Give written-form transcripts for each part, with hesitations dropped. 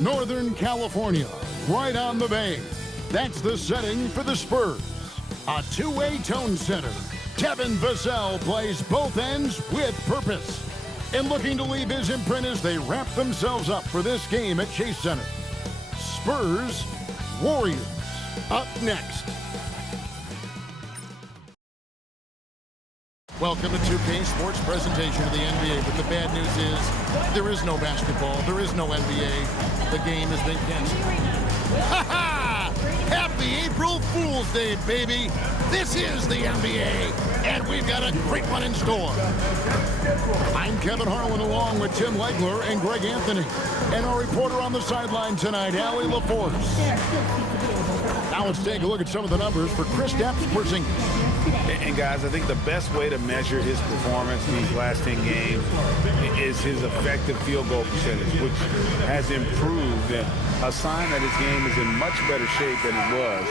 Northern California, right on the bay. That's the setting for the Spurs. A two-way tone setter. Devin Vassell plays both ends with purpose. And looking to leave his imprint as they wrap themselves up for this game at Chase Center. Spurs, Warriors, up next. Welcome to 2K Sports presentation of the NBA, but the bad news is there is no basketball, there is no NBA. The game has been canceled. Ha ha! Happy April Fool's Day, baby! This is the NBA, and we've got a great one in store. I'm Kevin Harlan along with Tim Legler and Greg Anthony, and our reporter on the sideline tonight, Allie LaForce. Now let's take a look at some of the numbers for Kristaps Porzingis. And guys, I think the best way to measure his performance in these last 10 games is his effective field goal percentage, which has improved, and a sign that his game is in much better shape than it was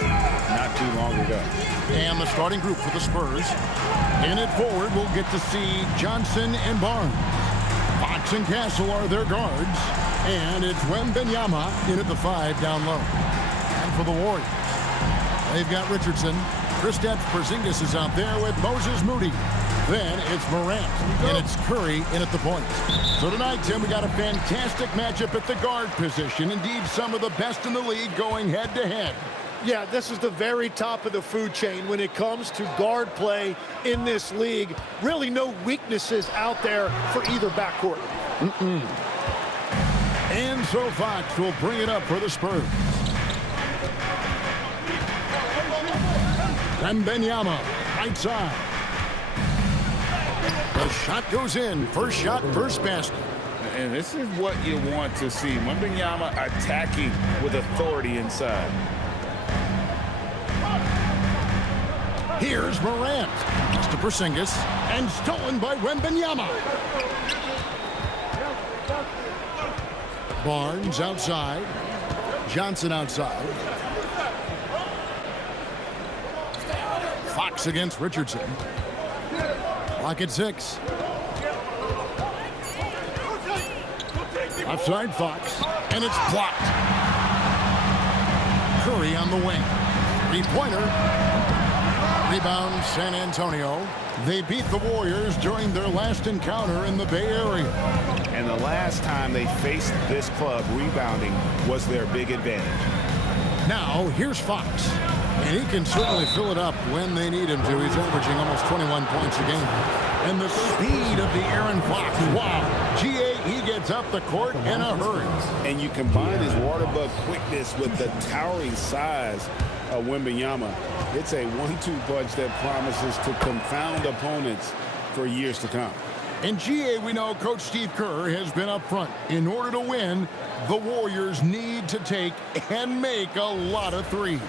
not too long ago. And the starting group for the Spurs. In it forward, we'll get to see Johnson and Barnes. Fox and Castle are their guards. And it's Wembanyama in at the 5 down low. And for the Warriors, they've got Richardson. Kristaps Porzingis is out there with Moses Moody. Then it's Morant, and it's Curry in at the point. So tonight, Tim, we got a fantastic matchup at the guard position. Indeed, some of the best in the league going head-to-head. Yeah, this is the very top of the food chain when it comes to guard play in this league. Really no weaknesses out there for either backcourt. And so Fox will bring it up for the Spurs. Wembanyama, right side. The shot goes in. First shot, first basket. And this is what you want to see. Wembanyama attacking with authority inside. Here's Morant. It's to Porzingis. And stolen by Wembanyama. Barnes outside. Johnson outside. Fox against Richardson. Clock at 6. Offside Fox. And it's blocked. Curry on the wing. Three-pointer. Rebound San Antonio. They beat the Warriors during their last encounter in the Bay Area. And the last time they faced this club, rebounding was their big advantage. Now, here's Fox. And he can certainly fill it up when they need him to. He's averaging almost 21 points a game. And the speed of the Aaron Fox. Wow. He gets up the court in a hurry. And you combine his water bug quickness with the towering size of Wembanyama. It's a 1-2 punch that promises to confound opponents for years to come. In GA, we know Coach Steve Kerr has been up front. In order to win, the Warriors need to take and make a lot of threes.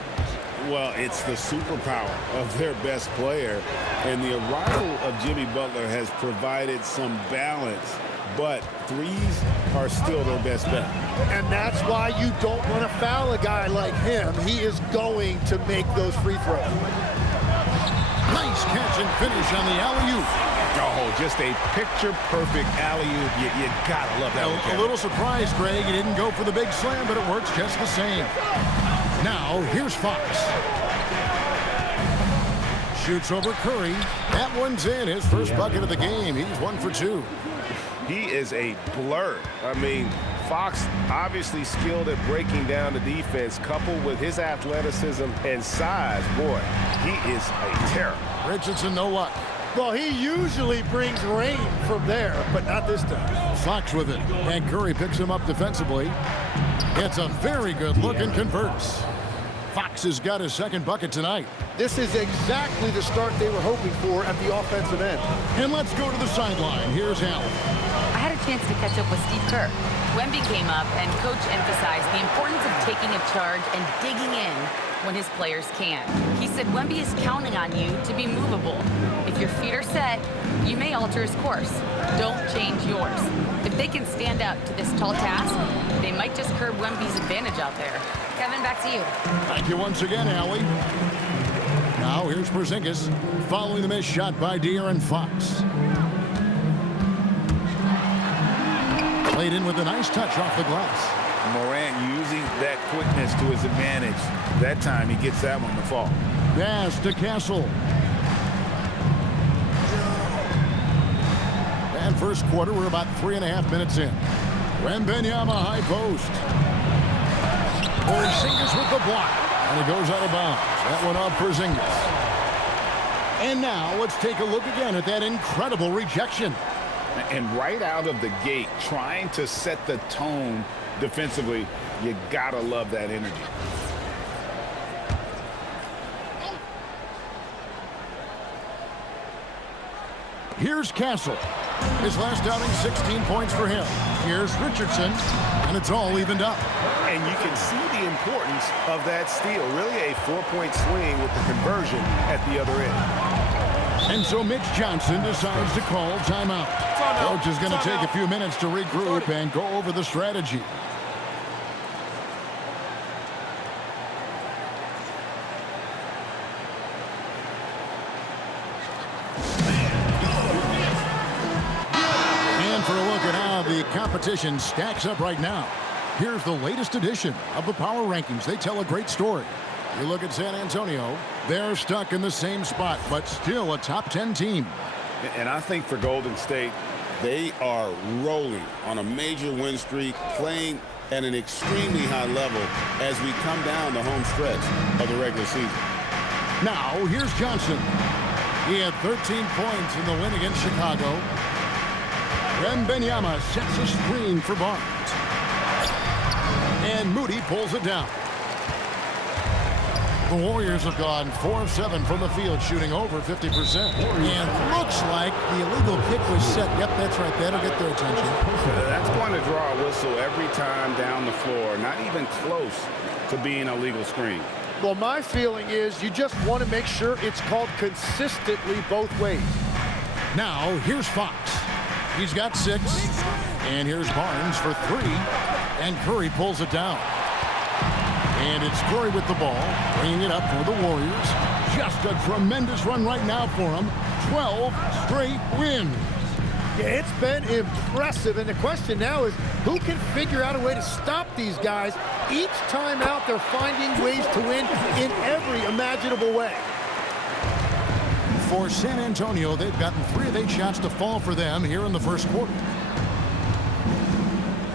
Well, it's the superpower of their best player, and the arrival of Jimmy Butler has provided some balance, but threes are still their best bet. And that's why you don't want to foul a guy like him. He is going to make those free throws. Nice catch and finish on the alley-oop. Oh, just a picture-perfect alley-oop. You gotta love that. A little surprised, Greg. He didn't go for the big slam, but it works just the same. Now, here's Fox. Shoots over Curry. That one's in. His first bucket of the game. He's 1 for 2. He is a blur. I mean, Fox obviously skilled at breaking down the defense, coupled with his athleticism and size. Boy, he is a terror. Richardson, no luck. Well, he usually brings rain from there, but not this time. Fox with it. And Curry picks him up defensively. It's a very good look and converts. Fox has got his second bucket tonight. This is exactly the start they were hoping for at the offensive end. And let's go to the sideline. Here's Allen. I had a chance to catch up with Steve Kerr. Wemby came up, and Coach emphasized the importance of taking a charge and digging in when his players can. He said Wemby is counting on you to be movable. If your feet are set, you may alter his course. Don't change yours. If they can stand up to this tall task, they might just curb Wemby's advantage out there. Kevin, back to you. Thank you once again, Allie. Now here's Porzingis following the missed shot by De'Aaron Fox. Played in with a nice touch off the glass. Morant using that quickness to his advantage. That time he gets that one to fall. Pass to Castle. And first quarter, we're about 3.5 minutes in. Wembanyama high post. Porzingis with the block. And he goes out of bounds. That one off Porzingis. And now let's take a look again at that incredible rejection. And right out of the gate, trying to set the tone defensively, you gotta love that energy. Here's Castle. His last outing, 16 points for him. Here's Richardson, and it's all evened up. And you can see the importance of that steal. Really a 4-point swing with the conversion at the other end. And so Mitch Johnson decides to call timeout. Coach is going to take a few minutes to regroup and go over the strategy. And for a look at how the competition stacks up right now, here's the latest edition of the Power Rankings. They tell a great story. You look at San Antonio, they're stuck in the same spot, but still a top 10 team. And I think for Golden State, they are rolling on a major win streak, playing at an extremely high level as we come down the home stretch of the regular season. Now, here's Johnson. He had 13 points in the win against Chicago. Wembanyama sets a screen for Barnes. And Moody pulls it down. The Warriors have gone 4 of 7 from the field, shooting over 50%. And looks like the illegal kick was set. Yep, that's right. That'll get their attention. That's going to draw a whistle every time down the floor. Not even close to being a legal screen. Well, my feeling is you just want to make sure it's called consistently both ways. Now, here's Fox. He's got 6. And here's Barnes for 3. And Curry pulls it down. And it's Curry with the ball, bringing it up for the Warriors. Just a tremendous run right now for him. 12 straight wins. Yeah, it's been impressive. And the question now is, who can figure out a way to stop these guys? Each time out, they're finding ways to win in every imaginable way. For San Antonio, they've gotten 3 of 8 shots to fall for them here in the first quarter.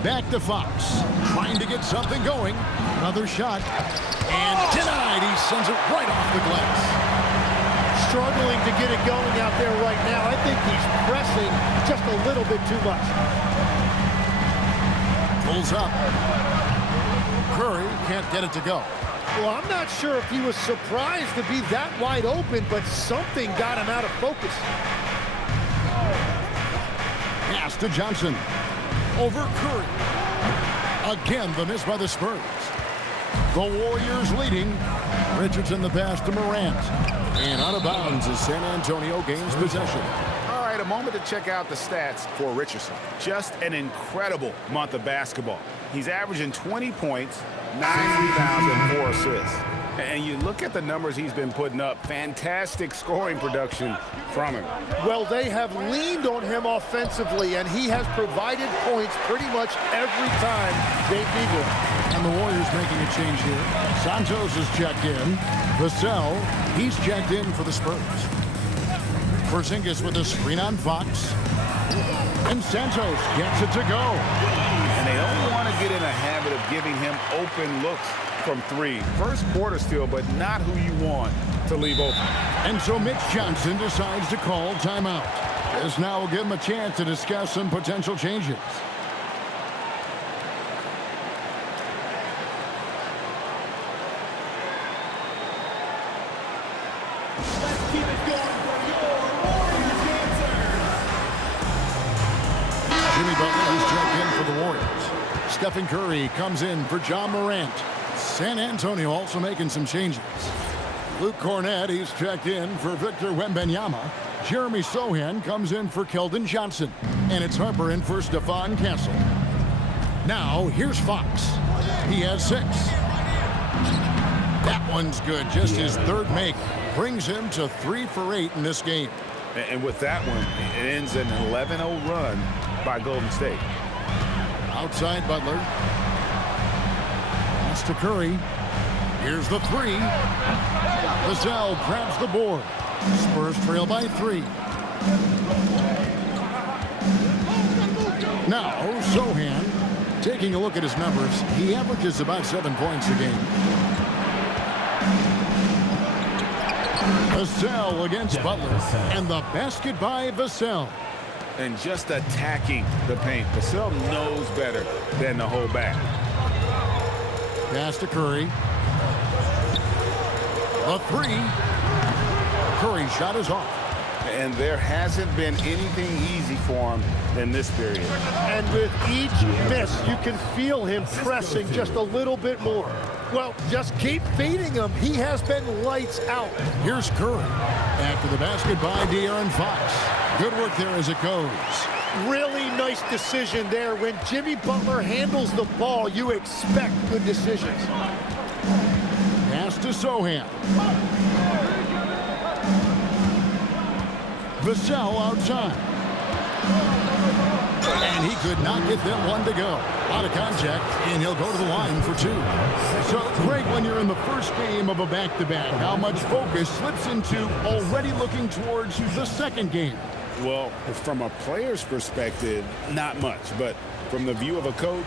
Back to Fox, trying to get something going. Another shot, and denied. He sends it right off the glass. Struggling to get it going out there right now. I think he's pressing just a little bit too much. Pulls up. Curry can't get it to go. Well, I'm not sure if he was surprised to be that wide open, but something got him out of focus. Pass to Johnson. Over Curry. Again, the miss by the Spurs. The Warriors leading. Richardson the pass to Morant. And out of bounds as San Antonio gains possession. All right, a moment to check out the stats for Richardson. Just an incredible month of basketball. He's averaging 20 points, 9 rebounds, and 4 assists. And you look at the numbers he's been putting up, fantastic scoring production from him. Well, they have leaned on him offensively, and he has provided points pretty much every time they need him. And the Warriors making a change here. Santos is checked in. Vassell, he's checked in for the Spurs. Porzingis with a screen on Fox. And Santos gets it to go. And they don't want to get in a habit of giving him open looks from 3. First quarter still, but not who you want to leave open. And so Mitch Johnson decides to call timeout. This now will give him a chance to discuss some potential changes. Let's keep it going for your Warriors answers. Jimmy Butler is checked in for the Warriors. Stephen Curry comes in for John Morant. San Antonio also making some changes. Luke Cornett, he's checked in for Victor Wembanyama. Jeremy Sohan comes in for Keldon Johnson. And it's Harper in for Stephon Castle. Now, here's Fox. He has 6. That one's good. Just his 3rd make. Brings him to 3 for 8 in this game. And with that one, it ends an 11-0 run by Golden State. Outside Butler. Pass to Curry. Here's the three. Vassell grabs the board. Spurs trail by 3. Now, Sohan, taking a look at his numbers, he averages about 7 points a game. Vassell against Butler, and the basket by Vassell. And just attacking the paint. Vassell knows better than to hold back. Pass to Curry. The three. Curry's shot is off. And there hasn't been anything easy for him in this period. And with each miss, you can feel him pressing just a little bit more. Well, just keep feeding him. He has been lights out. Here's Curry. After the basket by De'Aaron Fox. Good work there as it goes. Really nice decision there. When Jimmy Butler handles the ball, you expect good decisions. Pass to Sohan. Vassell outside. And he could not get them one to go. Out of contact, and he'll go to the line for 2. So, Greg, when you're in the first game of a back-to-back, how much focus slips into already looking towards the second game? Well, from a player's perspective, not much. But from the view of a coach,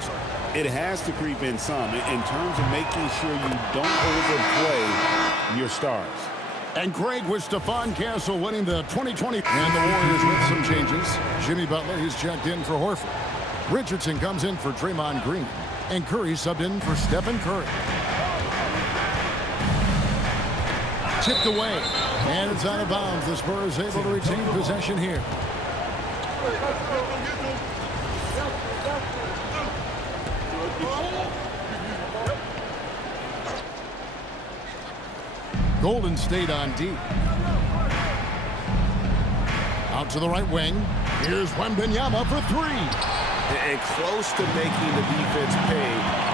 it has to creep in some in terms of making sure you don't overplay your stars. And Greg, with Stephon Castle winning the 2020. And the Warriors with some changes. Jimmy Butler, he's checked in for Horford. Richardson comes in for Draymond Green. And Curry subbed in for Stephen Curry. Tipped away. And it's out of bounds. The Spurs able to retain possession here. Golden State on D. Out to the right wing. Here's Wembanyama for 3. And close to making the defense pay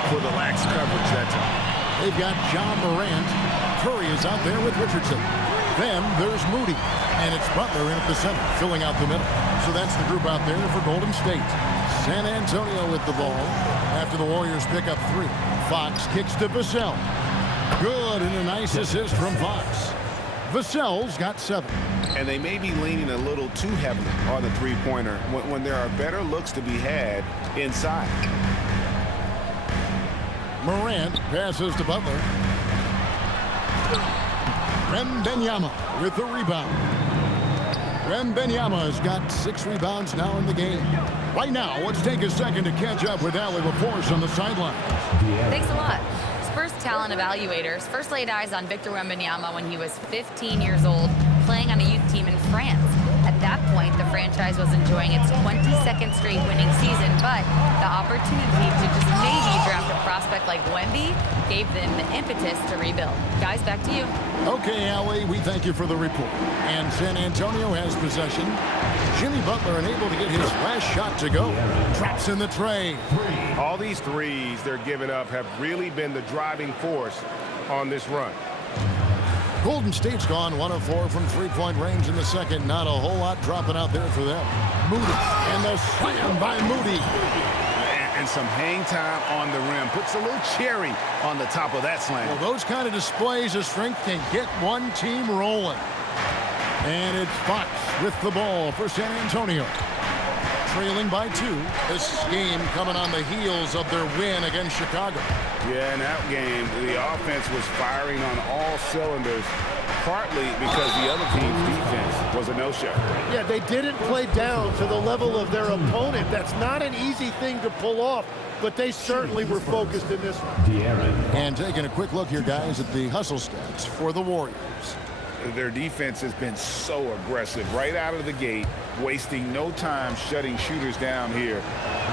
for the lax coverage that time. They've got John Morant. Curry is out there with Richardson. Then there's Moody. And it's Butler in at the center, filling out the middle. So that's the group out there for Golden State. San Antonio with the ball after the Warriors pick up 3. Fox kicks to Vassell. Good, and a nice assist from Fox. Vassell's got 7. And they may be leaning a little too heavily on the three-pointer when there are better looks to be had inside. Morant passes to Butler. Wembanyama with the rebound. Wembanyama has got 6 rebounds now in the game. Right now, let's take a second to catch up with Allie LaForce on the sideline. Thanks a lot. Spurs talent evaluators first laid eyes on Victor Wembanyama when he was 15 years old, playing on a youth team in France. At that point, the franchise was enjoying its 22nd straight winning season, but the opportunity to just maybe draft a prospect like Wemby gave them the impetus to rebuild. Guys, back to you. Okay, Allie, we thank you for the report. And San Antonio has possession. Jimmy Butler unable to get his last shot to go. Traps in the tray. All these threes they're giving up have really been the driving force on this run. Golden State's gone 1 of 4 from three-point range in the second. Not a whole lot dropping out there for them. Moody, and the slam by Moody. And some hang time on the rim. Puts a little cherry on the top of that slam. Well, those kind of displays of strength can get one team rolling. And it's Fox with the ball for San Antonio. Trailing by 2. This game coming on the heels of their win against Chicago. Yeah, in that game, the offense was firing on all cylinders, partly because the other team's defense was a no-show. Yeah, they didn't play down to the level of their opponent. That's not an easy thing to pull off, but they certainly were focused in this one. And taking a quick look here, guys, at the hustle stats for the Warriors. Their defense has been so aggressive right out of the gate, wasting no time shutting shooters down here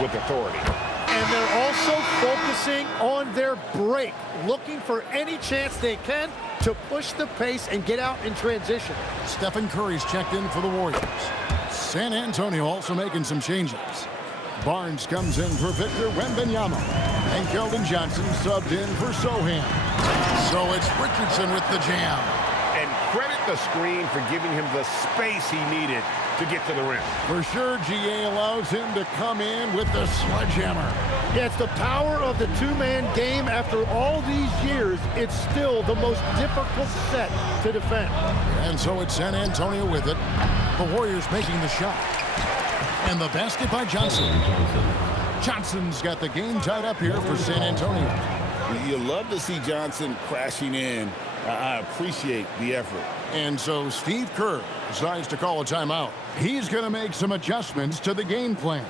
with authority. And they're also focusing on their break, looking for any chance they can to push the pace and get out in transition. Stephen Curry's checked in for the Warriors. San Antonio also making some changes. Barnes comes in for Victor Wembanyama. And Keldon Johnson subbed in for Sohan. So it's Richardson with the jam. And credit the screen for giving him the space he needed to get to the rim. For sure, GA allows him to come in with the sledgehammer. Yeah, it's the power of the two-man game. After all these years, it's still the most difficult set to defend. And so it's San Antonio with it. The Warriors making the shot. And the basket by Johnson. Johnson's got the game tied up here for San Antonio. You love to see Johnson crashing in. I appreciate the effort. And so Steve Kerr decides to call a timeout. He's going to make some adjustments to the game plan.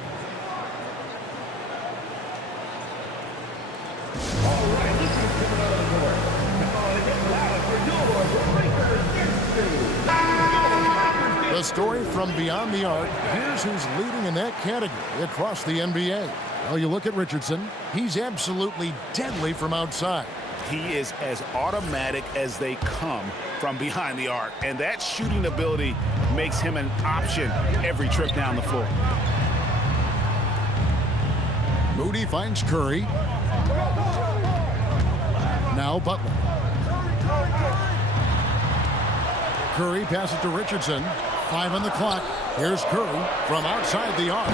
The story from beyond the arc. Here's who's leading in that category across the NBA. Well, you look at Richardson. He's absolutely deadly from outside. He is as automatic as they come from behind the arc, and that shooting ability makes him an option every trip down the floor. Moody finds Curry. Now Butler. Curry passes to Richardson. 5 on the clock. Here's Curry from outside the arc.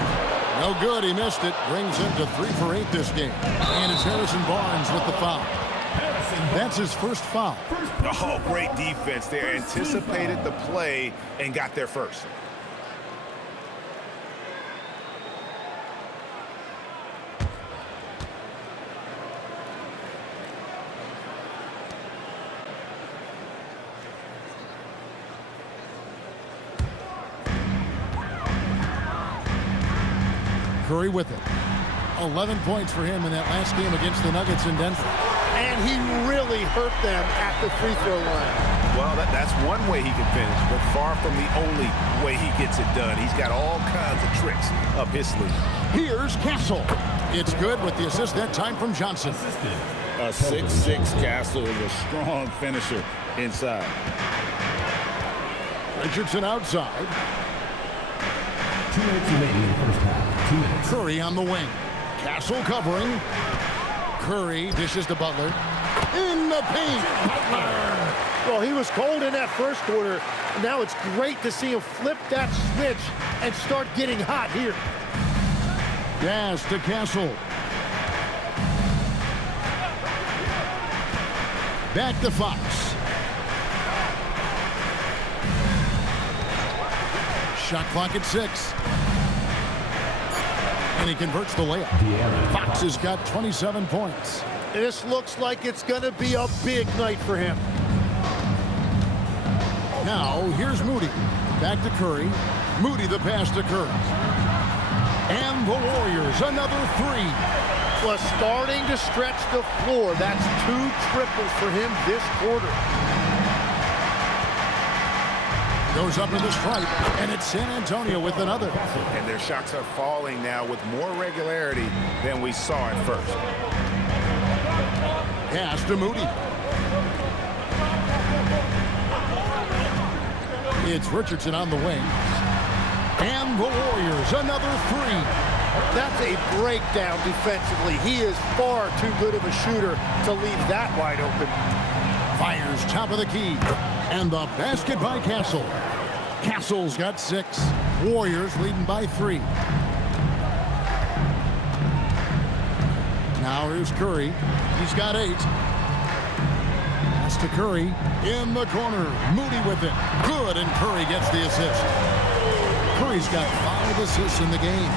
No good, he missed it. Brings him to 3 for 8 this game. And it's Harrison Barnes with the foul. That's his first foul. Oh, great defense there. Anticipated the play and got there first. Curry with it. 11 points for him in that last game against the Nuggets in Denver. And he really hurt them at the free throw line. Well, that's one way he can finish, but far from the only way he gets it done. He's got all kinds of tricks up his sleeve. Here's Castle. It's good with the assist that time from Johnson. A 6'6" Castle is a strong finisher inside. Richardson outside. 2 minutes remaining in the first half. 2 minutes. Curry on the wing. Castle covering. Curry dishes to Butler. In the paint. Butler. Well, he was cold in that first quarter. Now it's great to see him flip that switch and start getting hot here. Gas to Castle. Back to Fox. Shot clock at 6. And he converts the layup. Fox has got 27 points. This looks like it's going to be a big night for him. Now, here's Moody. Back to Curry. Moody the pass to Curry. And the Warriors, another 3. Was starting to stretch the floor. That's 2 triples for him this quarter. Goes up in the stripe, and it's San Antonio with another. And their shots are falling now with more regularity than we saw at first. Pass to Moody. It's Richardson on the wing. And the Warriors, another 3. That's a breakdown defensively. He is far too good of a shooter to leave that wide open. Fires top of the key. And the basket by Castle. Castle's got 6. Warriors leading by 3. Now here's Curry. He's got 8. Pass to Curry. In the corner. Moody with it. Good, and Curry gets the assist. Curry's got 5 assists in the game.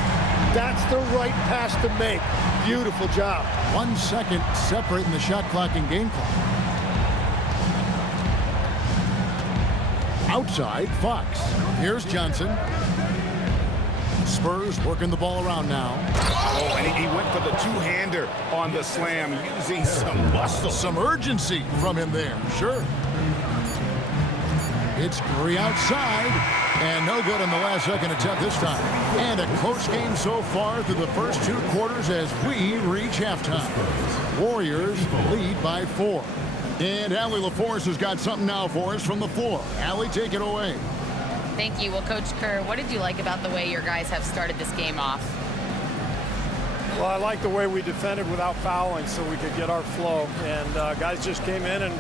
That's the right pass to make. Beautiful job. 1 second separating the shot clock and game clock. Outside, Fox. Here's Johnson. Spurs working the ball around now. Oh, and he went for the two-hander on the slam, using some muscle. Some urgency from him there, sure. It's Curry outside, and no good on the last second attempt this time. And a close game so far through the first 2 quarters as we reach halftime. Warriors lead by 4. And Allie LaForce has got something now for us from the floor. Allie, take it away. Thank you. Well, Coach Kerr, what did you like about the way your guys have started this game off? Well, I like the way we defended without fouling so we could get our flow. And guys just came in and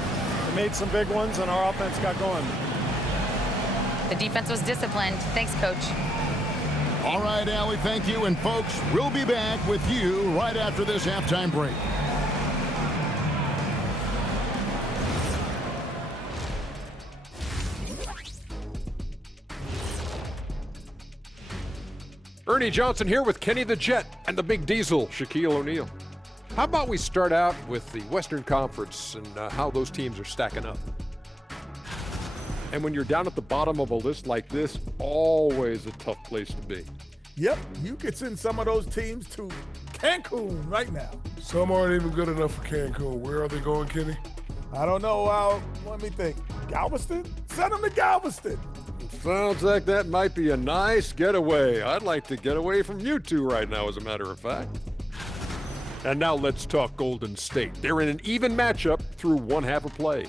made some big ones, and our offense got going. The defense was disciplined. Thanks, Coach. All right, Allie, thank you. And folks, we'll be back with you right after this halftime break. Ernie Johnson here with Kenny the Jet and the Big Diesel, Shaquille O'Neal. How about we start out with the Western Conference and how those teams are stacking up? And when you're down at the bottom of a list like this, always a tough place to be. Yep, you could send some of those teams to Cancun right now. Some aren't even good enough for Cancun. Where are they going, Kenny? I don't know. Let me think. Galveston? Send them to Galveston. Sounds like that might be a nice getaway. I'd like to get away from you two right now, as a matter of fact. And now let's talk Golden State. They're in an even matchup through one half of play.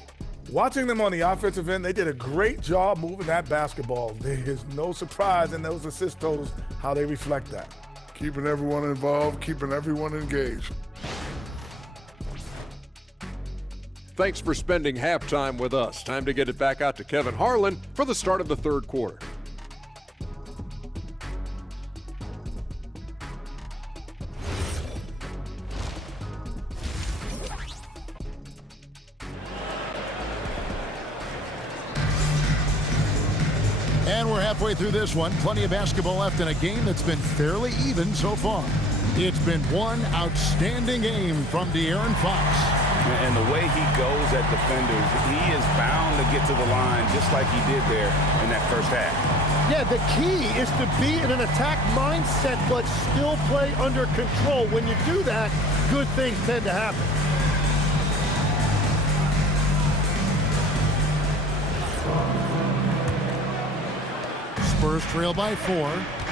Watching them on the offensive end, they did a great job moving that basketball. There's no surprise in those assist totals how they reflect that. Keeping everyone involved, keeping everyone engaged. Thanks for spending halftime with us. Time to get it back out to Kevin Harlan for the start of the third quarter. And we're halfway through this one. Plenty of basketball left in a game that's been fairly even so far. It's been one outstanding game from De'Aaron Fox. And the way he goes at defenders, he is bound to get to the line just like he did there in that first half. Yeah, the key is to be in an attack mindset but still play under control. When you do that, good things tend to happen. Spurs trail by 4.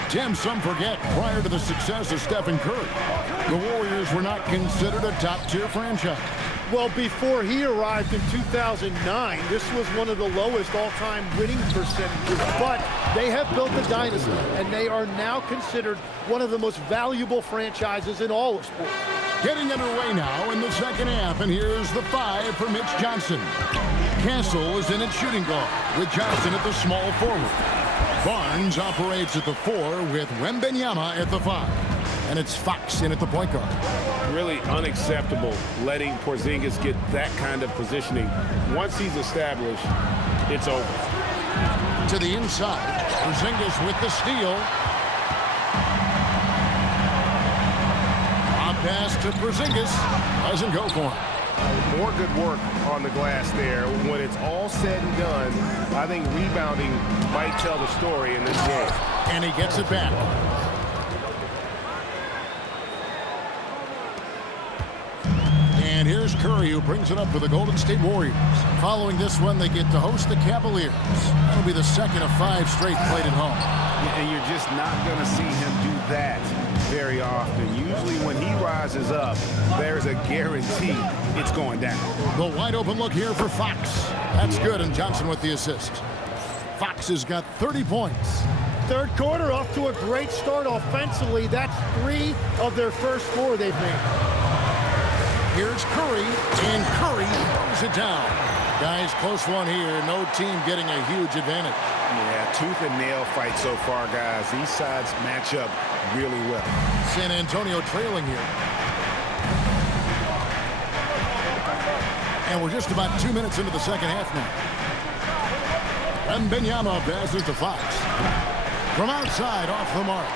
Tim, some forget, prior to the success of Stephen Curry, the Warriors were not considered a top-tier franchise. Well, before he arrived in 2009, this was one of the lowest all-time winning percentages, but they have built a dynasty, and they are now considered one of the most valuable franchises in all of sports. Getting underway now in the second half, and here's the 5 for Mitch Johnson. Castle is in at shooting guard, with Johnson at the small forward. Barnes operates at the 4 with Wembanyama at the 5. And it's Fox in at the point guard. Really unacceptable letting Porzingis get that kind of positioning. Once he's established, it's over. To the inside, Porzingis with the steal. On pass to Porzingis. Doesn't go for him. More good work on the glass there. When it's all said and done, I think rebounding might tell the story in this game. And he gets it back. And here's Curry, who brings it up for the Golden State Warriors. Following this one, they get to host the Cavaliers. That'll be the second of 5 straight played at home. And you're just not going to see him do that very often. Usually when he rises up, there's a guarantee it's going down. The wide open look here for Fox. That's good, and Johnson with the assist. Fox has got 30 points. Third quarter off to a great start offensively. That's 3 of their first 4 they've made. Here's Curry, and Curry throws it down. Guys, close one here. No team getting a huge advantage. Yeah, tooth and nail fight so far, guys. These sides match up really well. San Antonio trailing here. And we're just about 2 minutes into the second half now. Wembanyama passes to Fox. From outside, off the mark.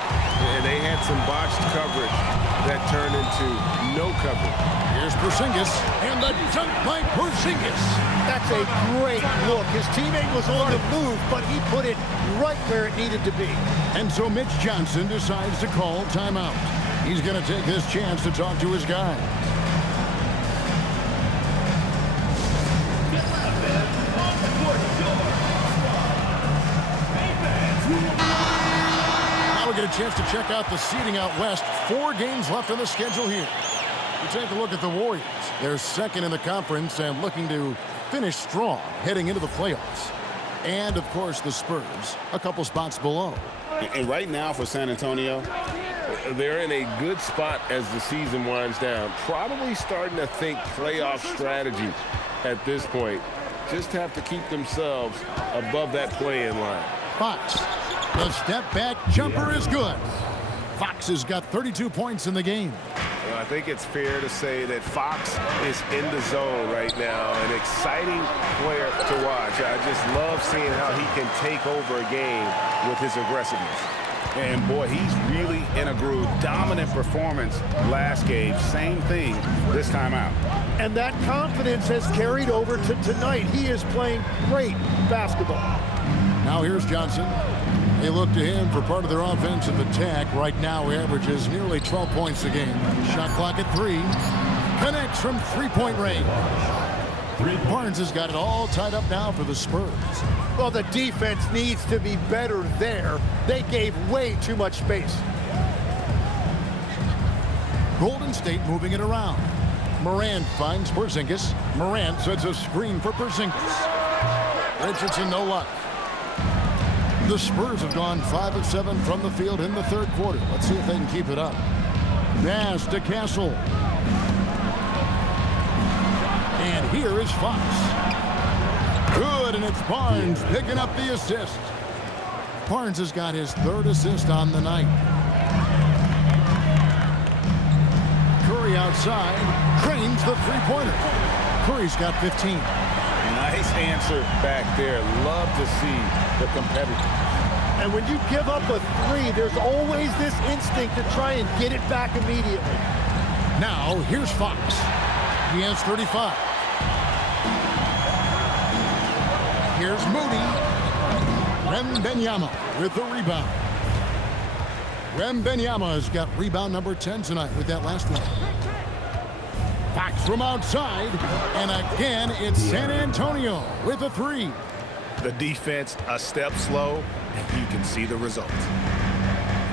And they had some botched coverage that turned into no coverage. Here's Porzingis, and the dunk by Porzingis. That's a great look. His teammate was on the move, but he put it right where it needed to be. And so Mitch Johnson decides to call timeout. He's going to take this chance to talk to his guys. Now we get a chance to check out the seeding out west. 4 games left on the schedule here. We take a look at the Warriors. They're second in the conference and looking to finish strong heading into the playoffs. And, of course, the Spurs, a couple spots below. And right now for San Antonio, They're in a good spot as the season winds down. Probably starting to think playoff strategy at this point. Just have to keep themselves above that play-in line. Fox. The step back jumper is good. Fox has got 32 points in the game. Well, I think it's fair to say that Fox is in the zone right now. An exciting player to watch. I just love seeing how he can take over a game with his aggressiveness. And boy, he's really in a groove. Dominant performance last game. Same thing this time out. And that confidence has carried over to tonight. He is playing great basketball. Now here's Johnson. They look to him for part of their offensive attack. Right now, he averages nearly 12 points a game. Shot clock at 3. Connects from three-point range. Barnes has got it all tied up now for the Spurs. Well, the defense needs to be better there. They gave way too much space. Golden State moving it around. Morant finds Porzingis. Morant sets a screen for Porzingis. Richardson, no luck. The Spurs have gone 5 of 7 from the field in the third quarter. Let's see if they can keep it up. Pass to Castle. And here is Fox. Good, and it's Barnes picking up the assist. Barnes has got his third assist on the night. Curry outside, cranes the three-pointer. Curry's got 15. Nice answer back there. Love to see the competitor. And when you give up a 3, there's always this instinct to try and get it back immediately. Now, here's Fox. He has 35. Here's Moody. Wembanyama with the rebound. Wembanyama has got rebound number 10 tonight with that last one. Fox from outside, and again it's San Antonio with a 3. The defense a step slow, and you can see the result.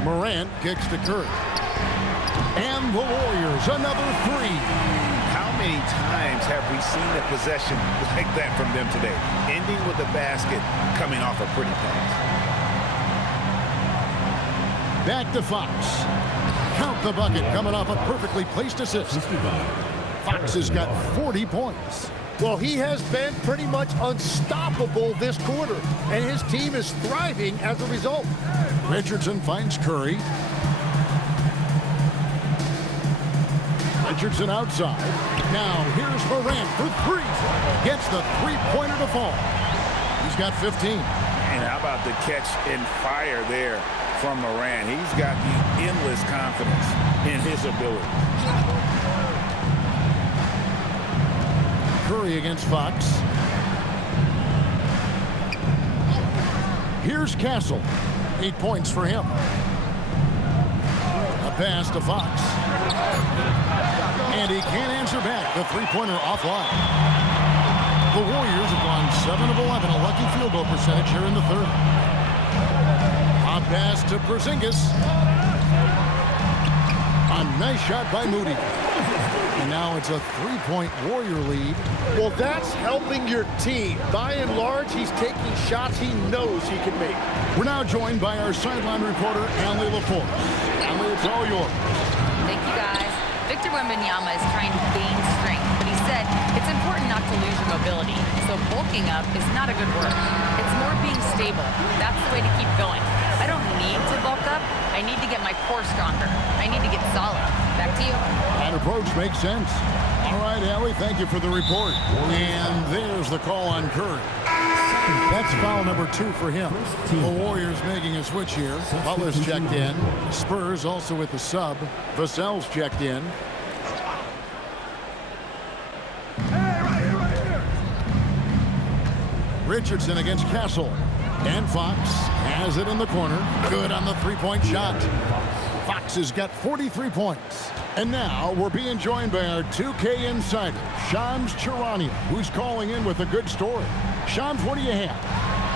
Morant kicks to Curry. And the Warriors another 3. How many times have we seen a possession like that from them today? Ending with a basket, coming off a pretty pass. Back to Fox. Count the bucket coming off a perfectly placed assist. Fox has got 40 points. Well, he has been pretty much unstoppable this quarter, and his team is thriving as a result. Richardson finds Curry. Richardson outside. Now here's Morant for 3. Gets the three-pointer to fall. He's got 15. And how about the catch and fire there from Morant? He's got the endless confidence in his ability. Curry against Fox. Here's Castle. 8 points for him. A pass to Fox. And he can't answer back. The three-pointer offline. The Warriors have gone 7 of 11, a lucky field goal percentage here in the third. A pass to Porzingis. A nice shot by Moody. And now it's a 3-point Warrior lead. Well, that's helping your team. By and large, he's taking shots he knows he can make. We're now joined by our sideline reporter, Allie LaForce. Allie, it's all yours. Thank you, guys. Victor Wembanyama is trying to gain strength, but he said it's important not to lose your mobility. So bulking up is not a good word. It's more being stable. That's the way to keep going. I don't need to bulk up. I need to get my core stronger. I need to get solid. Back to you. That approach makes sense. All right, Allie, thank you for the report. And there's the call on Curry. That's foul number 2 for him. The Warriors making a switch here. Butler's checked in. Spurs also with the sub. Vassell's checked in. Richardson against Castle. And Fox has it in the corner. Good on the three-point shot. Fox has got 43 points. And now we're being joined by our 2K insider, Shams Charania, who's calling in with a good story. Shams, what do you have?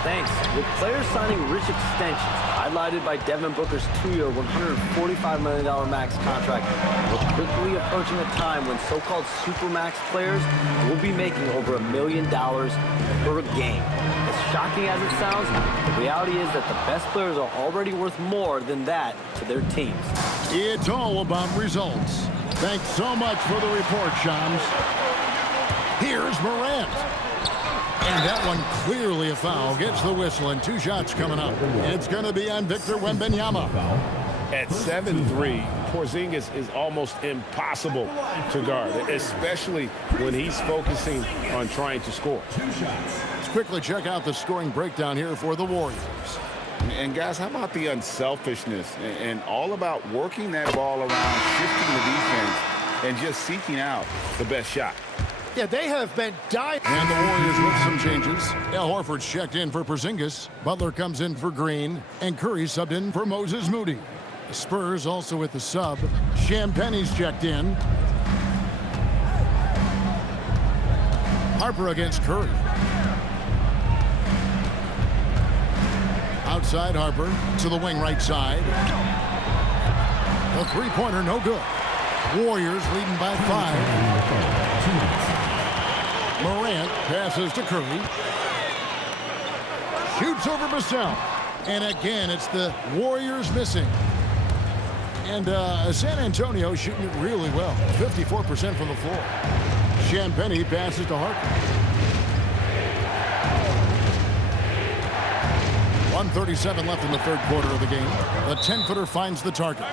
Thanks. With players signing rich extensions, highlighted by Devin Booker's 2-year, $145 million max contract, we're quickly approaching a time when so-called supermax players will be making over $1 million per game. As shocking as it sounds, the reality is that the best players are already worth more than that to their teams. It's all about results. Thanks so much for the report, Shams. Here's Morant. And that one clearly a foul. Gets the whistle, and 2 shots coming up. It's going to be on Victor Wembanyama. At 7'3", Porzingis is almost impossible to guard, especially when he's focusing on trying to score. Let's quickly check out the scoring breakdown here for the Warriors. And guys, how about the unselfishness and all about working that ball around, shifting the defense, and just seeking out the best shot. Yeah, they have been dying. And the Warriors with some changes. Al Horford's checked in for Porzingis. Butler comes in for Green. And Curry subbed in for Moses Moody. The Spurs also with the sub. Champagne's checked in. Harper against Curry. Outside Harper to the wing right side. The three-pointer no good. Warriors leading by 5. Morant passes to Curry. Shoots over Vassell. And again, it's the Warriors missing. And San Antonio shooting it really well. 54% from the floor. Champagnie passes to Harper. 1:37 left in the third quarter of the game. The 10-footer finds the target.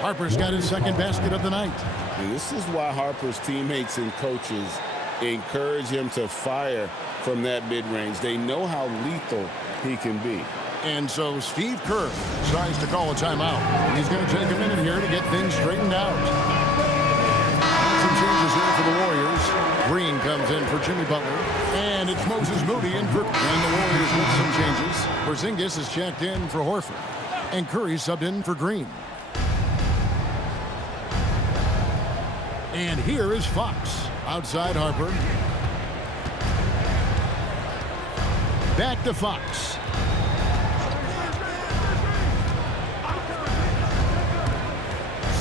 Harper's got his second basket of the night. And this is why Harper's teammates and coaches encourage him to fire from that mid-range. They know how lethal he can be. And so Steve Kerr decides to call a timeout. He's going to take a minute here to get things straightened out. Some changes here for the Warriors. Green comes in for Jimmy Butler. And it's Moses Moody in for... And the Warriors with some changes. Porzingis is checked in for Horford. And Curry subbed in for Green. And here is Fox. Outside Harper. Back to Fox.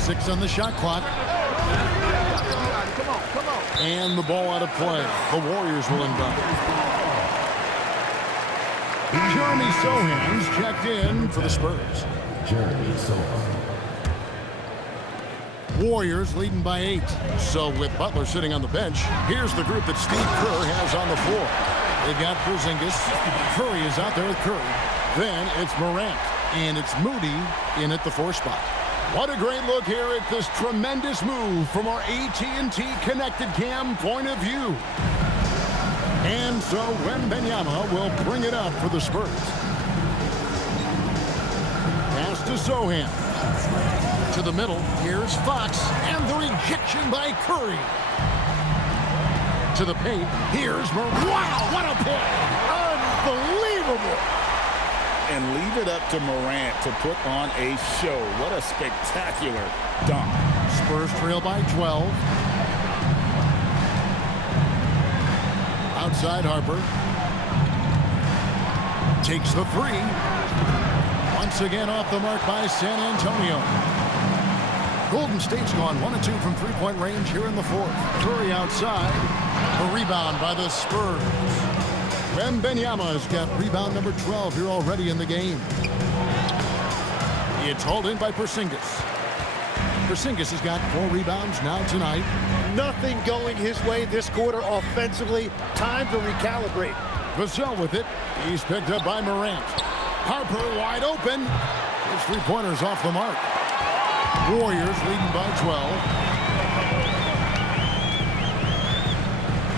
Six on the shot clock. And the ball out of play. The Warriors will inbound. Jeremy Sohan's checked in for the Spurs. Warriors leading by 8. So with Butler sitting on the bench, here's the group that Steve Kerr has on the floor. They've got Porzingis. Curry is out there with Curry. Then it's Morant. And it's Moody in at the 4 spot. What a great look here at this tremendous move from our AT&T Connected Cam point of view. And so Wembanyama will bring it up for the Spurs. Pass to Sohan. To the middle, here's Fox, and the rejection by Curry. To the paint, here's wow, what a play! Unbelievable! And leave it up to Morant to put on a show. What a spectacular dunk. Spurs trail by 12. Outside Harper. Takes the 3. Once again off the mark by San Antonio. Golden State's gone 1 of 2 from three-point range here in the fourth. Curry outside. A rebound by the Spurs. Wembanyama's got rebound number 12 here already in the game. It's hauled in by Porzingis. Porzingis has got 4 rebounds now tonight. Nothing going his way this quarter offensively. Time to recalibrate. Vassell with it. He's picked up by Morant. Harper wide open. His three-pointer's off the mark. Warriors leading by 12.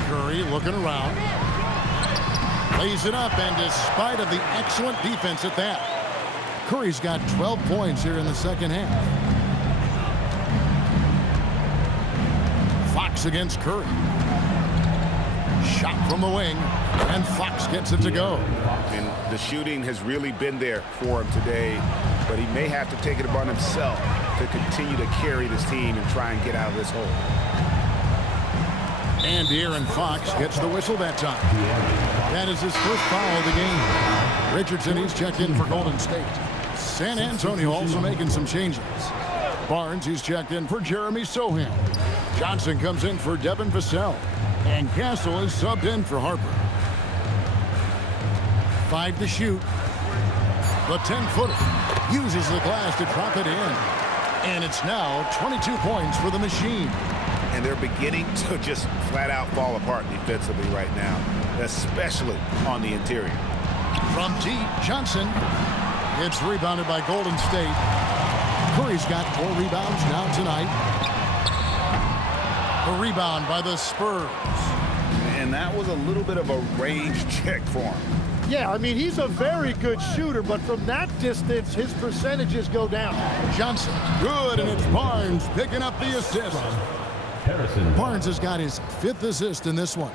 Curry looking around. Lays it up, and despite of the excellent defense at that, Curry's got 12 points here in the second half. Fox against Curry. Shot from the wing, and Fox gets it to go. And the shooting has really been there for him today, but he may have to take it upon himself to continue to carry this team and try and get out of this hole. And De'Aaron Fox gets the whistle that time. That is his first foul of the game. Richardson, he's checked in for Golden State. San Antonio also making some changes. Barnes, he's checked in for Jeremy Sohan. Johnson comes in for Devin Vassell. And Castle is subbed in for Harper. 5 to shoot. The 10-footer uses the glass to drop it in. And it's now 22 points for the machine. and they're beginning to just flat out fall apart defensively right now, especially on the interior. From deep, Johnson. It's rebounded by Golden State. Curry's got 4 rebounds now tonight. A rebound by the Spurs. And that was a little bit of a range check for him. Yeah, I mean, he's a very good shooter, but from that distance, his percentages go down. Johnson, good, and it's Barnes picking up the assist. Barnes has got his 5th assist in this one.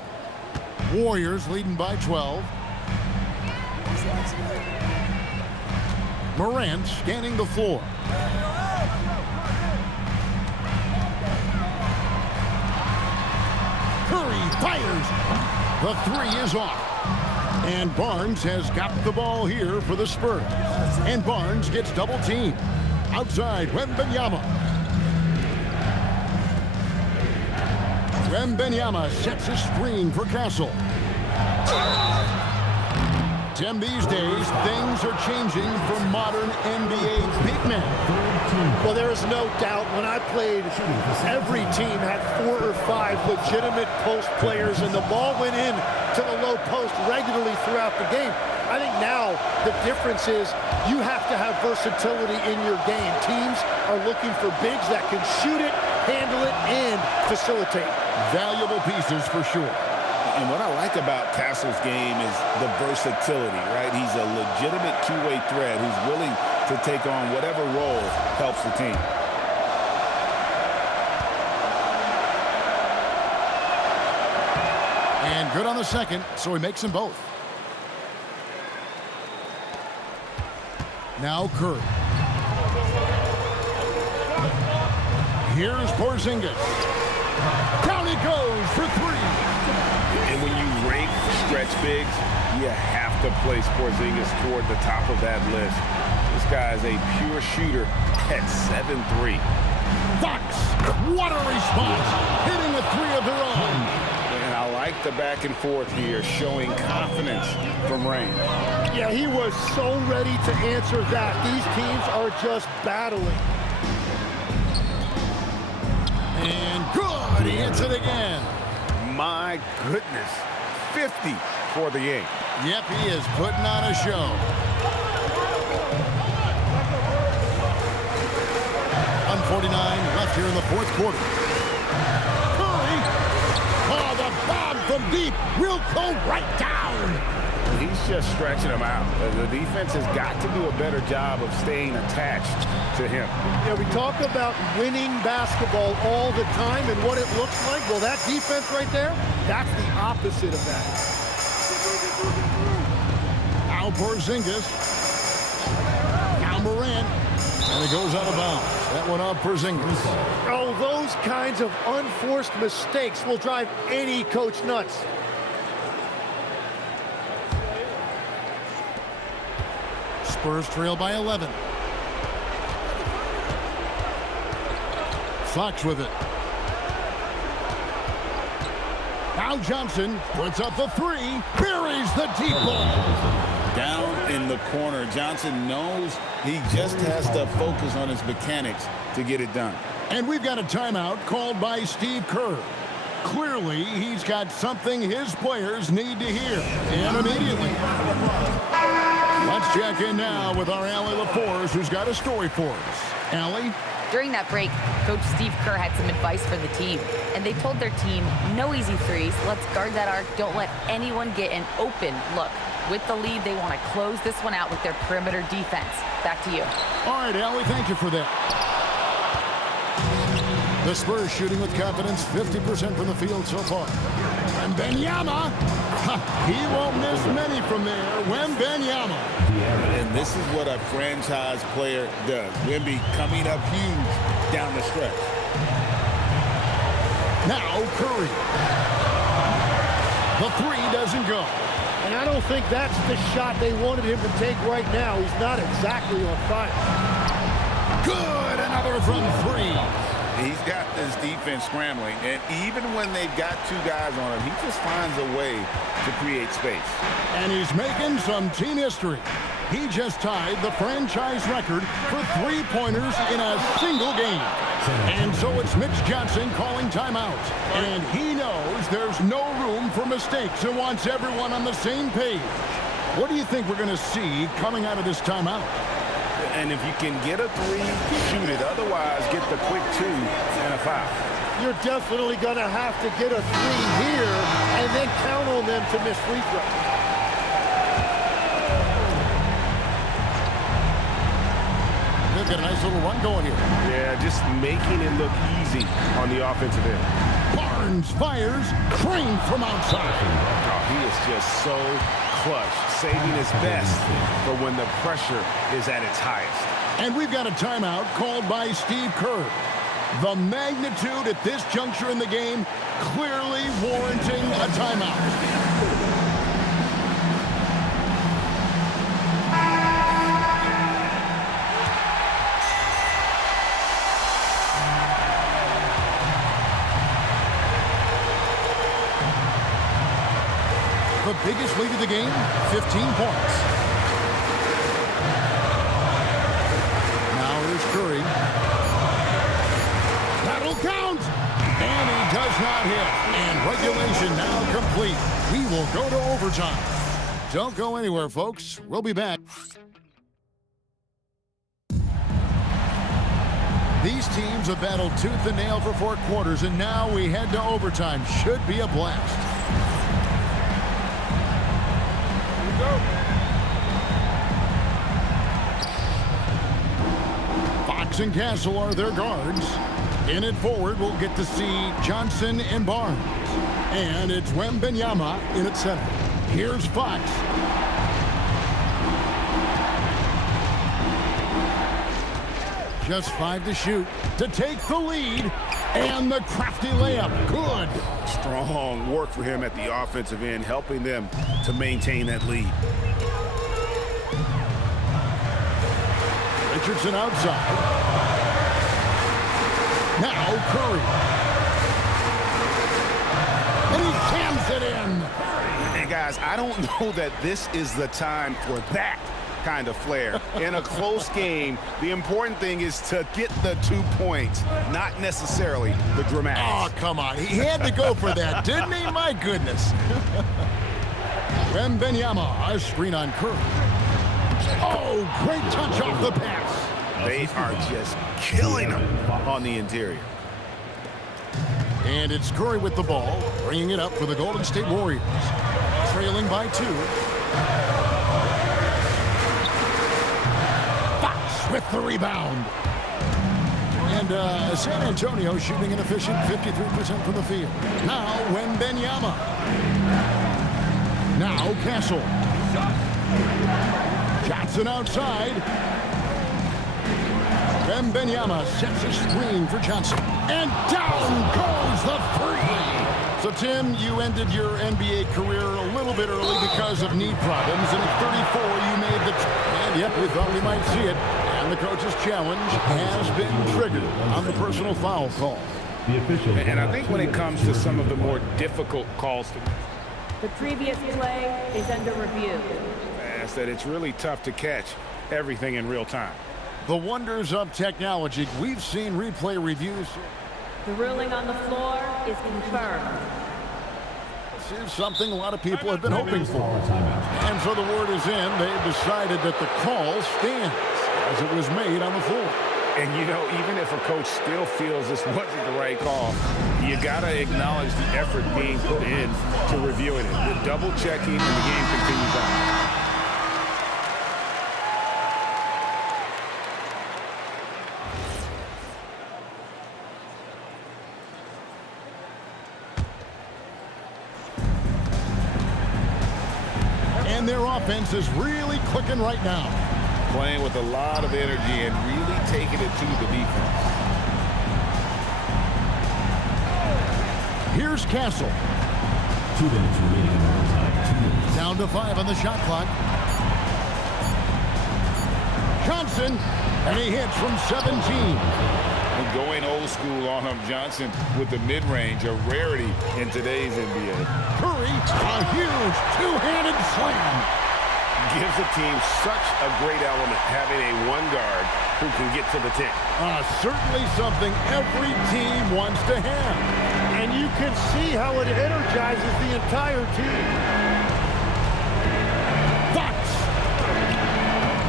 Warriors leading by 12. Morant scanning the floor. Curry fires. The 3 is off. And Barnes has got the ball here for the Spurs. And Barnes gets double teamed. Outside, Wembanyama. Wembanyama sets a screen for Castle. Tim, these days, things are changing for modern NBA big men. Well, there is no doubt when I played, every team had 4 or 5 legitimate post players, and the ball went in to the low post regularly throughout the game. I think now the difference is you have to have versatility in your game. Teams are looking for bigs that can shoot it, handle it, and facilitate. Valuable pieces for sure. And what I like about Castle's game is the versatility, right? He's a legitimate two-way threat who's willing to take on whatever role helps the team. And good on the second, so he makes them both. Now Curry. Here's Porzingis. Down he goes for 3. And when you rank stretch bigs, you have to place Porzingis toward the top of that list. This guy is a pure shooter at 7'3". Fox, what a response, hitting a 3 of their own. And I like the back and forth here, showing confidence from range. Yeah, he was so ready to answer that. These teams are just battling. And good, he hits it again. My goodness, 50 for the game. Yep, he is putting on a show. .49 left here in the 4th quarter. Curry, oh, the bomb from deep will go right down. He's just stretching him out. The defense has got to do a better job of staying attached to him. Yeah, we talk about winning basketball all the time and what it looks like. Well, that defense right there, that's the opposite of that. Now Porzingis. Now Morant. And it goes out of bounds. That one off Porzingis. Oh, those kinds of unforced mistakes will drive any coach nuts. Spurs trail by 11. Fox with it. Now Johnson puts up the 3. Buries the deep ball. Down in the corner, Johnson knows he just has to focus on his mechanics to get it done. And we've got a timeout called by Steve Kerr. Clearly, he's got something his players need to hear. And immediately. Let's check in now with our Allie LaForce, who's got a story for us. Allie? During that break, Coach Steve Kerr had some advice for the team. And they told their team, no easy threes. Let's guard that arc. Don't let anyone get an open look. With the lead, they want to close this one out with their perimeter defense. Back to you. All right, Allie, thank you for that. The Spurs shooting with confidence, 50% from the field so far. Wembanyama, he won't miss many from there. Wembanyama. And this is what a franchise player does. Wemby coming up huge down the stretch. Now Curry. The 3 doesn't go. And I don't think that's the shot they wanted him to take right now. He's not exactly on fire. Good, another from 3. He's got this defense scrambling, and even when they've got 2 guys on him, he just finds a way to create space. And he's making some team history. He just tied the franchise record for 3-pointers in a single game. And so it's Mitch Johnson calling timeout. And he knows there's no room for mistakes and wants everyone on the same page. What do you think we're going to see coming out of this timeout? And if you can get a three, shoot it. Otherwise, get the quick 2 and a foul. You're definitely going to have to get a 3 here and then count on them to miss free throws. They've got a nice little run going here. Yeah, just making it look easy on the offensive end. Barnes fires, Crane from outside. Oh, he is just so clutch, saving his best for when the pressure is at its highest. And we've got a timeout called by Steve Kerr. The magnitude at this juncture in the game clearly warranting a timeout. The biggest lead of the game, 15 points. Now here's Curry. That'll count! And he does not hit. And regulation now complete. We will go to overtime. Don't go anywhere, folks. We'll be back. These teams have battled tooth and nail for 4 quarters, and now we head to overtime. Should be a blast. Fox and Castle are their guards. In it forward, we'll get to see Johnson and Barnes. And it's Wembanyama in at center. Here's Fox. Just 5 to shoot to take the lead. And the crafty layup. Good. Strong work for him at the offensive end, helping them to maintain that lead. Richardson outside. Now Curry. And he cams it in. And guys, I don't know that this is the time for that kind of flair. In a close game, the important thing is to get the 2 points, not necessarily the dramatics. Oh, come on. He had to go for that, didn't he? My goodness. Wembanyama, a screen on Curry. Oh, great touch off the pass. They are just killing him on the interior. And it's Curry with the ball, bringing it up for the Golden State Warriors. Trailing by 2. Fox with the rebound. And San Antonio shooting an efficient 53% from the field. Now Wembanyama. Now Castle. Johnson outside. Wembanyama sets a screen for Johnson. And down goes the 3. So, Tim, you ended your NBA career a little bit early because of knee problems. And at 34, you made the... And, yep, we thought we might see it. And the coach's challenge has been triggered on the personal foul call. And I think when it comes to some of the more difficult calls, the previous play is under review. That it's really tough to catch everything in real time. The wonders of technology. We've seen replay reviews. The ruling on the floor is confirmed. This is something a lot of people have been hoping for. And so the word is in. They've decided that the call stands as it was made on the floor. And, you know, even if a coach still feels this wasn't the right call, you got to acknowledge the effort being put in to reviewing it. The double checking and the game continues on. And their offense is really clicking right now. Playing with a lot of energy and really taking it to the defense. Here's Castle. 2 minutes remaining in overtime. Down to 5 on the shot clock. Johnson, and he hits from 17. And going old school on him, Johnson with the mid-range, a rarity in today's NBA. Curry, a huge two-handed slam. Gives the team such a great element having a one guard who can get to the 10. Certainly something every team wants to have. And you can see how it energizes the entire team. Fox.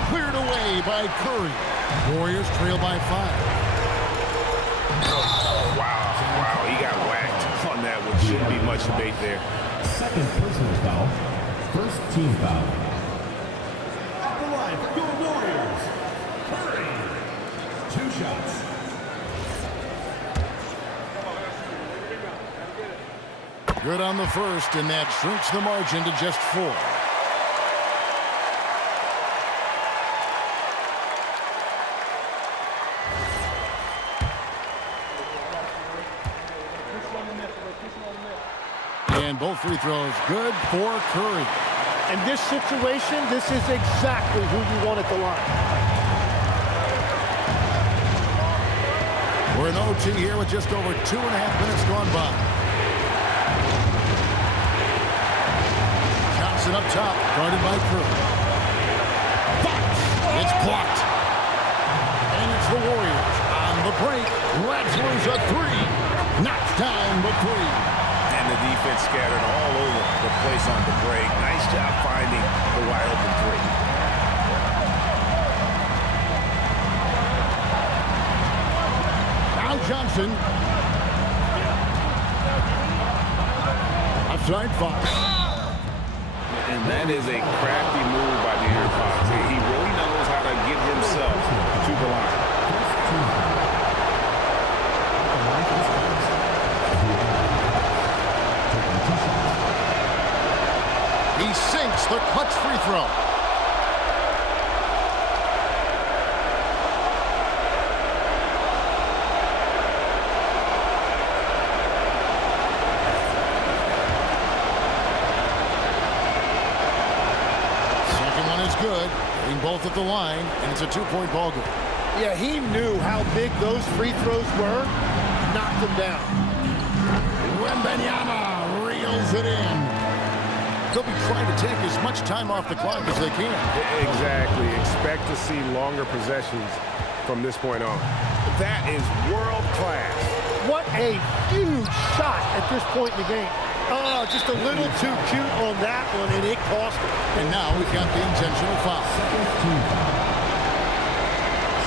Cleared away by Curry. Warriors trail by 5. Wow, he got whacked on that, which shouldn't be much debate there. Second personal foul. First team foul. At the line for your Warriors, Curry. 2 shots. Good on the first, and that shrinks the margin to just 4. And both free throws good for Curry. In this situation, this is exactly who you want at the line. We're in OT here with just over 2.5 minutes gone by. Johnson up top, guarded by Curry. Fox, it's blocked. And it's the Warriors on the break. Latzler's a 3. Knocks down the 3. And the defense scattered all over the place on the break. Nice job finding the wide open 3. Now Johnson. Outside Fox. And that is a crafty move by De'Aaron Fox. He really knows how to get himself to the line. He sinks the clutch free throw. Second one is good. Hitting both at the line, and it's a 2-point ball game. Yeah, he knew how big those free throws were. Knocked them down. Wembanyama reels it in. They'll be trying to take as much time off the clock as they can. Exactly. Expect to see longer possessions from this point on. That is world class. What a huge shot at this point in the game. Oh, just a little too cute on that one, and it cost him. And now we've got the intentional foul. Second team foul.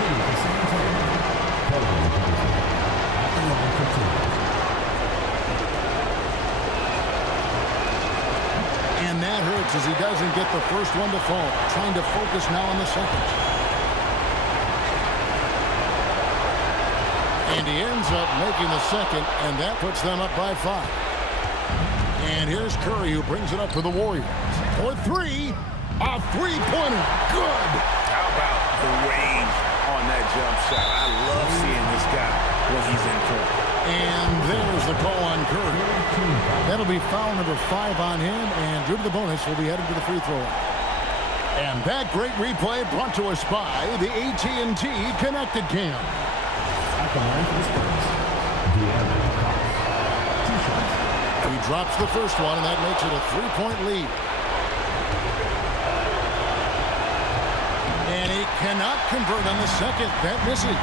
Shooting for San Antonio. Caldwell Johnson. At the line for 2. And that hurts as he doesn't get the first one to fall. Trying to focus now on the second. And he ends up making the second, and that puts them up by 5. And here's Curry, who brings it up for the Warriors. For 3, a three-pointer. Good. How about the range on that jump shot? I love seeing this guy when he's in form. And there's the call on Curry. That'll be foul number 5 on him, and due to the bonus, will be heading to the free throw line. And that great replay brought to us by the AT&T Connected Cam. At the line for the Spurs. De'Aaron Fox. 2 shots. He drops the first one, and that makes it a 3-point lead. And he cannot convert on the second. That misses.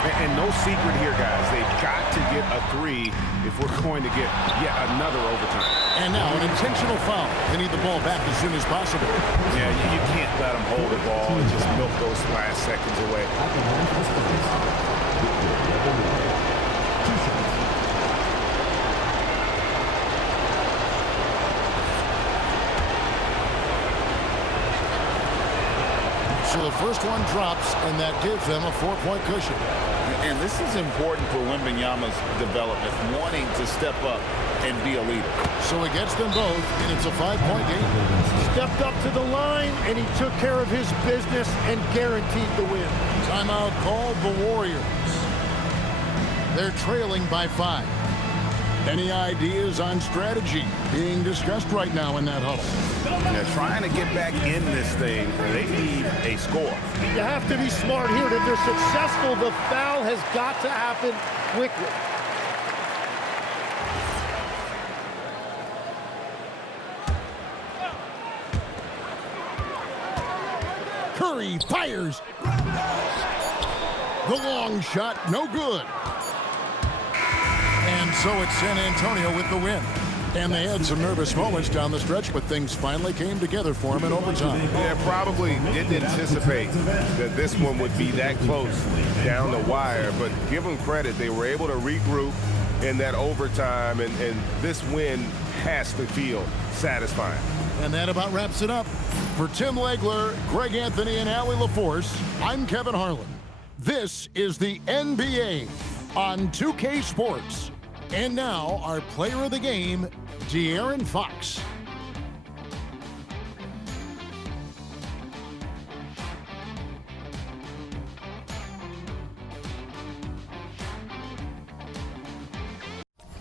And no secret here, guys. They've got to get a 3 if we're going to get yet another overtime. And now an intentional foul. They need the ball back as soon as possible. Yeah, you can't let them hold the ball and just milk those last seconds away. At the line for the Spurs. Victor Wembanyama. 2 shots. So the first one drops, and that gives them a 4-point cushion. And this is important for Wembanyama's development, wanting to step up and be a leader. So he gets them both, and it's a 5-point game. Stepped up to the line, and he took care of his business and guaranteed the win. Timeout called the Warriors. They're trailing by 5. Any ideas on strategy being discussed right now in that huddle? They're trying to get back in this thing. They need a score. You have to be smart here. If they're successful, the foul has got to happen quickly. Curry fires. The long shot, no good. And so it's San Antonio with the win. And they had some nervous moments down the stretch, but things finally came together for them in overtime. Yeah, probably didn't anticipate that this one would be that close down the wire, but give them credit. They were able to regroup in that overtime, and this win has to feel satisfying. And that about wraps it up. For Tim Legler, Greg Anthony, and Allie LaForce, I'm Kevin Harlan. This is the NBA on 2K Sports. And now, our player of the game, De'Aaron Fox.